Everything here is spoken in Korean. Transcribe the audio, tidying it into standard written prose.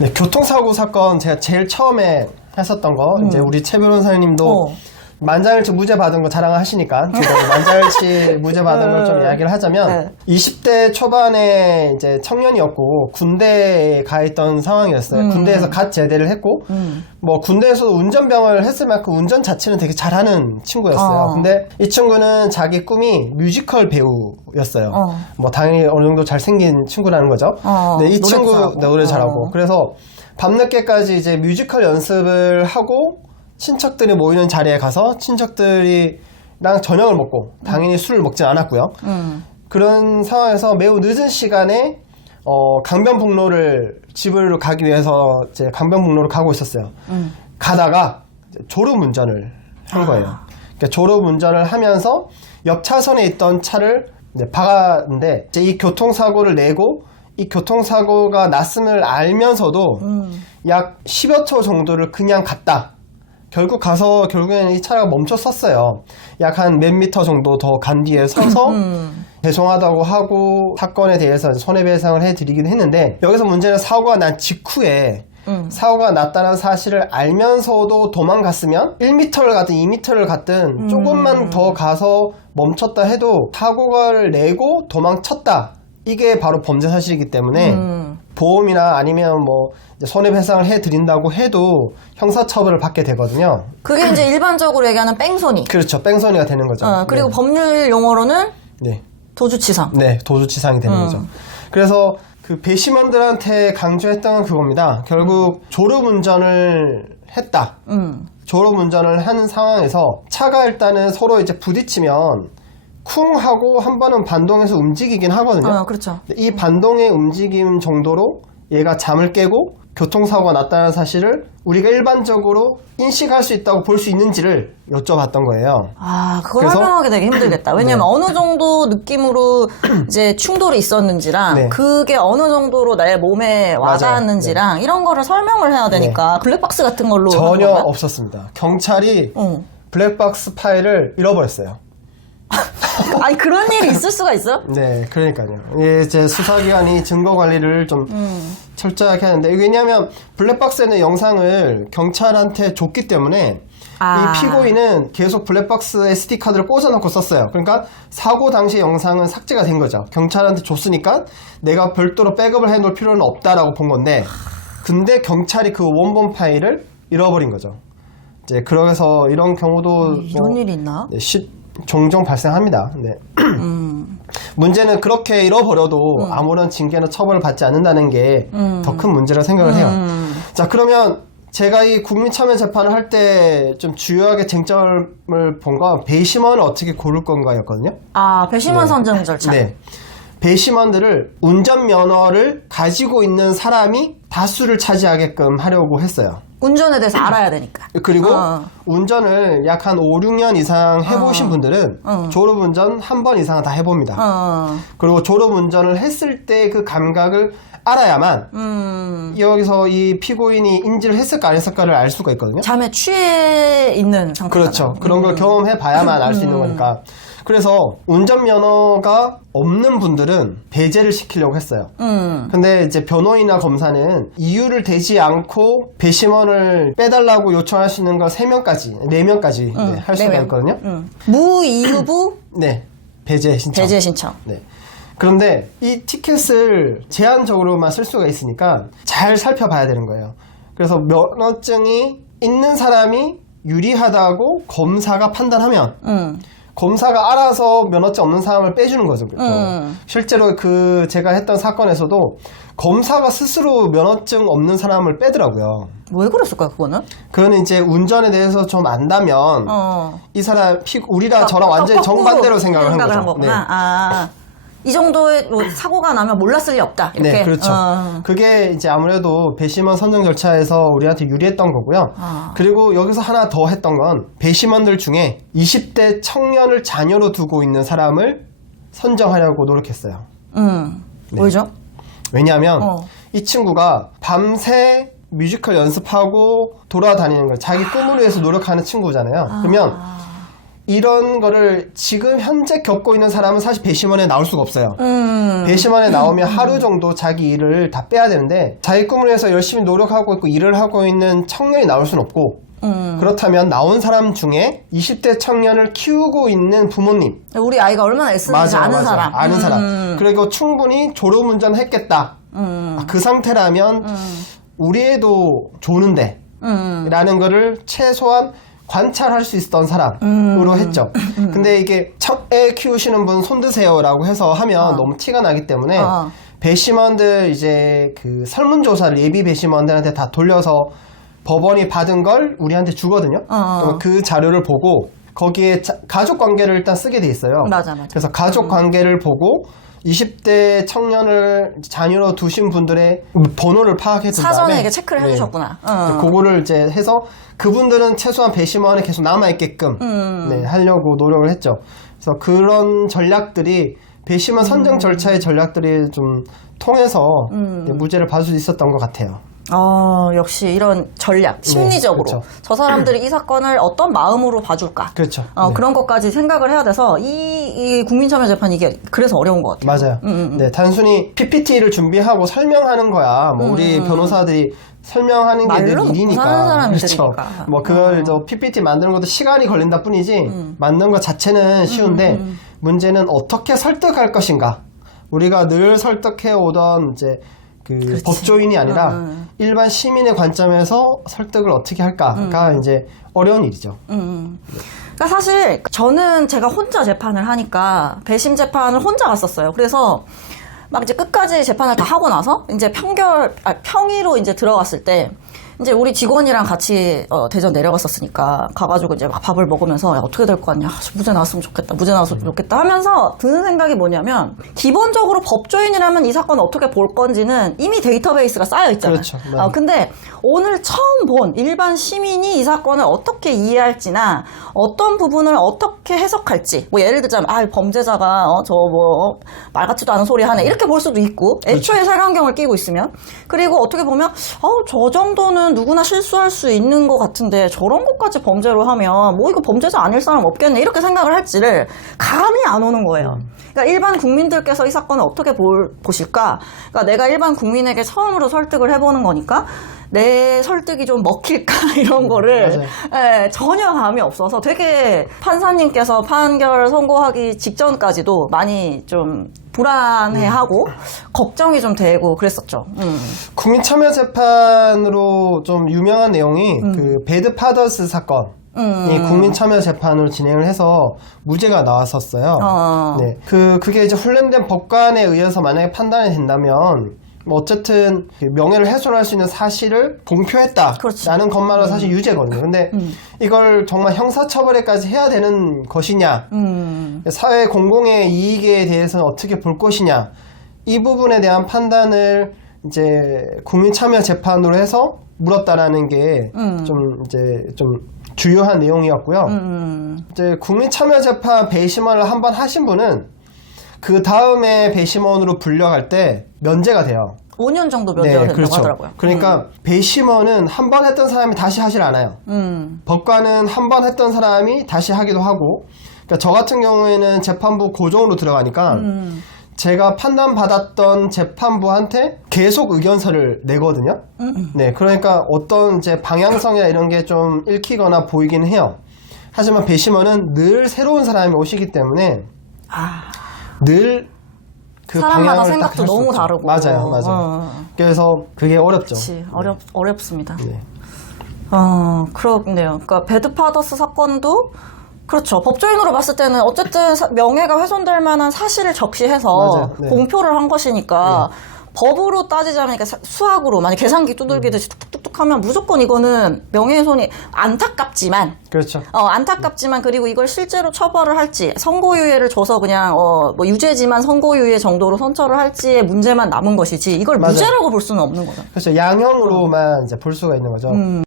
네, 교통사고 사건 제가 제일 처음에 했었던 거 이제 우리 최 변호사님도 만장일치 무죄 받은 거 자랑하시니까 제가 만장일치 무죄 받은 걸 좀 이야기를 하자면 20대 초반에 이제 청년이었고 군대에 가 있던 상황이었어요. 군대에서 갓 제대를 했고 뭐 군대에서도 운전병을 했을 만큼 운전 자체는 되게 잘하는 친구였어요. 근데 이 친구는 자기 꿈이 뮤지컬 배우였어요. 뭐 당연히 어느 정도 잘생긴 친구라는 거죠. 근데 이 친구 노래 잘하고 그래서 밤늦게까지 이제 뮤지컬 연습을 하고 친척들이 모이는 자리에 가서 친척들이랑 저녁을 먹고 당연히 술을 먹진 않았고요. 그런 상황에서 매우 늦은 시간에 강변북로를 집으로 가기 위해서 이제 강변북로를 가고 있었어요. 가다가 졸음운전을 한 거예요. 그러니까 졸음운전을 하면서 옆 차선에 있던 차를 박았는데 이제 이 교통사고를 내고 이 교통사고가 났음을 알면서도 약 10여 초 정도를 그냥 갔다. 결국 가서 결국에는 이 차가 멈췄었어요. 약 한 몇 미터 정도 더 간 뒤에 서서 죄송하다고 하고 사건에 대해서 손해배상을 해드리긴 했는데 여기서 문제는 사고가 난 직후에 사고가 났다는 사실을 알면서도 도망갔으면 1m를 갔든 2m를 갔든 조금만 더 가서 멈췄다 해도 사고를 내고 도망쳤다. 이게 바로 범죄 사실이기 때문에 보험이나 아니면 뭐 손해배상을 해드린다고 해도 형사처벌을 받게 되거든요. 그게 이제 일반적으로 얘기하는 뺑소니. 그렇죠. 뺑소니가 되는 거죠. 그리고 법률 용어로는 네. 도주치상. 네, 도주치상이 되는 거죠. 그래서 그 배심원들한테 강조했던 건 그겁니다. 결국 졸음운전을 했다. 졸음운전을 하는 상황에서 차가 일단은 서로 이제 부딪히면 쿵 하고 한 번은 반동에서 움직이긴 하거든요. 그렇죠. 이 반동의 움직임 정도로 얘가 잠을 깨고 교통사고가 났다는 사실을 우리가 일반적으로 인식할 수 있다고 볼 수 있는지를 여쭤봤던 거예요. 그걸 그래서- 설명하기 되게 힘들겠다. 왜냐면 네. 어느 정도 느낌으로 이제 충돌이 있었는지랑 네. 그게 어느 정도로 내 몸에 와닿았는지랑 이런 거를 설명을 해야 되니까 블랙박스 같은 걸로 하는 전혀 건가요? 없었습니다. 경찰이 어. 블랙박스 파일을 잃어버렸어요. 아니 그런 일이 있을 수가 있어요? 네, 그러니까요. 이제 수사기관이 증거 관리를 좀 철저하게 하는데 왜냐하면 블랙박스에는 영상을 경찰한테 줬기 때문에 이 피고인은 계속 블랙박스 SD 카드를 꽂아놓고 썼어요. 그러니까 사고 당시 영상은 삭제가 된 거죠. 경찰한테 줬으니까 내가 별도로 백업을 해놓을 필요는 없다라고 본 건데 근데 경찰이 그 원본 파일을 잃어버린 거죠. 이제 그래서 이런 경우도 이런 일이 있나? 네, 종종 발생합니다. 네. 문제는 그렇게 잃어버려도 아무런 징계나 처벌을 받지 않는다는 게 더 큰 문제라고 생각을 해요. 자, 그러면 제가 이 국민참여재판을 할 때 좀 주요하게 쟁점을 본 건 배심원을 어떻게 고를 건가였거든요. 배심원 선정 절차. 네. 배심원들을 운전면허를 가지고 있는 사람이 다수를 차지하게끔 하려고 했어요. 운전에 대해서 알아야 되니까. 그리고 운전을 약 한 5, 6년 이상 해보신 분들은 졸음운전 한 번 이상은 다 해봅니다. 그리고 졸음운전을 했을 때 그 감각을 알아야만 여기서 이 피고인이 인지를 했을까 안 했을까를 알 수가 있거든요. 잠에 취해 있는 상태잖아. 그렇죠. 그런 걸 경험해 봐야만 알 수 있는 거니까. 그래서 운전면허가 없는 분들은 배제를 시키려고 했어요. 근데 이제 변호인이나 검사는 이유를 대지 않고 배심원을 빼달라고 요청할 수 있는 걸 3명까지, 4명까지 할 수가 4명. 있거든요. 무이유부 네. 배제 신청. 배제 신청. 네. 그런데 이 티켓을 제한적으로만 쓸 수가 있으니까 잘 살펴봐야 되는 거예요. 그래서 면허증이 있는 사람이 유리하다고 검사가 판단하면 검사가 알아서 면허증 없는 사람을 빼주는 거죠. 실제로 그 제가 했던 사건에서도 검사가 스스로 면허증 없는 사람을 빼더라고요. 왜 그랬을까요, 그거는? 그거는 이제 운전에 대해서 좀 안다면 이 사람 우리랑 저랑 완전히 정반대로 생각을 한 거죠. 거구나. 이 정도의 뭐 사고가 나면 몰랐을 리 없다. 이렇게. 네, 그렇죠. 그게 이제 아무래도 배심원 선정 절차에서 우리한테 유리했던 거고요. 그리고 여기서 하나 더 했던 건 배심원들 중에 20대 청년을 자녀로 두고 있는 사람을 선정하려고 노력했어요. 왜죠? 왜냐하면 이 친구가 밤새 뮤지컬 연습하고 돌아다니는 걸 자기 꿈을 위해서 노력하는 친구잖아요. 그러면 이런 거를 지금 현재 겪고 있는 사람은 사실 배심원에 나올 수가 없어요. 배심원에 나오면 하루 정도 자기 일을 다 빼야 되는데 자기 꿈을 위해서 열심히 노력하고 있고 일을 하고 있는 청년이 나올 수는 없고 그렇다면 나온 사람 중에 20대 청년을 키우고 있는 부모님, 우리 아이가 얼마나 애쓰는지 아는 사람. 아는 사람. 그리고 충분히 졸음운전 했겠다. 그 상태라면 우리 애도 좋은데 라는 거를 최소한 관찰할 수 있었던 사람으로 했죠. 근데 이게 애 키우시는 분 손드세요 라고 해서 하면 너무 티가 나기 때문에 배심원들 이제 그 설문조사를 예비 배심원들한테 다 돌려서 법원이 받은 걸 우리한테 주거든요. 그럼 그 자료를 보고 거기에 가족 관계를 일단 쓰게 돼 있어요. 맞아. 그래서 가족 관계를 보고 20대 청년을 자녀로 두신 분들의 번호를 파악해 둔 다음에 사전에 이렇게 체크를 해주셨구나. 그거를 이제 해서 그분들은 최소한 배심원에 계속 남아있게끔 하려고 노력을 했죠. 그래서 그런 전략들이 배심원 선정 절차의 전략들이 좀 통해서 무죄를 받을 수 있었던 것 같아요. 역시 이런 전략, 심리적으로. 그렇죠. 저 사람들이 이 사건을 어떤 마음으로 봐줄까. 그렇죠. 그런 것까지 생각을 해야 돼서 이 국민참여재판 이게 그래서 어려운 것 같아요. 맞아요. 네, 단순히 PPT를 준비하고 설명하는 거야. 뭐 우리 변호사들이 설명하는 게 늘 말로 일이니까. 사는 그렇죠. 사람들이니까. 뭐 그걸 저 PPT 만드는 것도 시간이 걸린다 뿐이지 만드는 것 자체는 쉬운데 문제는 어떻게 설득할 것인가. 우리가 늘 설득해 오던 이제 그 법조인이 아니라 일반 시민의 관점에서 설득을 어떻게 할까가 이제 어려운 일이죠. 그러니까 사실 저는 제가 혼자 재판을 하니까 배심 재판을 혼자 갔었어요. 그래서 막 이제 끝까지 재판을 다 하고 나서 이제 평의로 이제 들어갔을 때 이제 우리 직원이랑 같이 대전 내려갔었으니까 가가지고 이제 막 밥을 먹으면서 야, 어떻게 될 것 같냐, 무죄 나왔으면 좋겠다, 무죄 나왔으면 좋겠다 하면서 드는 생각이 뭐냐면 기본적으로 법조인이라면 이 사건을 어떻게 볼 건지는 이미 데이터베이스가 쌓여 있잖아요. 그렇죠. 네. 근데 오늘 처음 본 일반 시민이 이 사건을 어떻게 이해할지나 어떤 부분을 어떻게 해석할지, 뭐 예를 들자면 범죄자가 저 뭐 말 같지도 않은 소리 하네 이렇게 볼 수도 있고, 애초에 색안경을 끼고 있으면, 그리고 어떻게 보면 저 정도는 누구나 실수할 수 있는 것 같은데 저런 것까지 범죄로 하면 뭐 이거 범죄자 아닐 사람 없겠네 이렇게 생각을 할지를 감이 안 오는 거예요. 그러니까 일반 국민들께서 이 사건을 어떻게 보실까? 그러니까 내가 일반 국민에게 처음으로 설득을 해보는 거니까 내 설득이 좀 먹힐까 이런 거를 전혀 감이 없어서 되게 판사님께서 판결 선고하기 직전까지도 많이 좀 불안해하고 걱정이 좀 되고 그랬었죠. 국민참여재판으로 좀 유명한 내용이 그 배드 파더스 사건. 이 국민참여재판으로 진행을 해서 무죄가 나왔었어요. 네, 그게 이제 훈련된 법관에 의해서 만약에 판단이 된다면 뭐 어쨌든 명예를 훼손할 수 있는 사실을 공표했다라는 것만으로 사실 유죄거든요. 근데 이걸 정말 형사처벌에까지 해야 되는 것이냐, 사회 공공의 이익에 대해서는 어떻게 볼 것이냐, 이 부분에 대한 판단을 이제 국민참여재판으로 해서 물었다라는 게 좀 주요한 내용이었고요. 이제 국민참여재판 배심원을 한번 하신 분은 그 다음에 배심원으로 불려갈 때 면제가 돼요. 5년 정도 면제가 된다고 그렇죠. 하더라고요. 그러니까 배심원은 한 번 했던 사람이 다시 하질 않아요. 법관은 한 번 했던 사람이 다시 하기도 하고, 그러니까 저 같은 경우에는 재판부 고정으로 들어가니까 제가 판단받았던 재판부한테 계속 의견서를 내거든요. 네, 그러니까 어떤 이제 방향성이나 이런 게 좀 읽히거나 보이긴 해요. 하지만 배심원은 늘 새로운 사람이 오시기 때문에 늘 그 사람마다 방향을 생각도 딱 할 수 너무 없죠. 다르고. 맞아요. 그래서 그게 어렵죠. 그렇지. 어렵습니다. 네. 그렇네요. 그러니까 배드 파더스 사건도 그렇죠. 법조인으로 봤을 때는 어쨌든 명예가 훼손될 만한 사실을 적시해서 맞아요. 네. 공표를 한 것이니까 법으로 따지자면 수학으로 만약 계산기 두들기듯이 뚝뚝뚝뚝 하면 무조건 이거는 명예훼손이 안타깝지만 그렇죠. 안타깝지만 그리고 이걸 실제로 처벌을 할지 선고유예를 줘서 그냥 뭐 유죄지만 선고유예 정도로 선처를 할지의 문제만 남은 것이지 이걸 맞아요. 무죄라고 볼 수는 없는 거죠. 그렇죠. 양형으로만 이제 볼 수가 있는 거죠.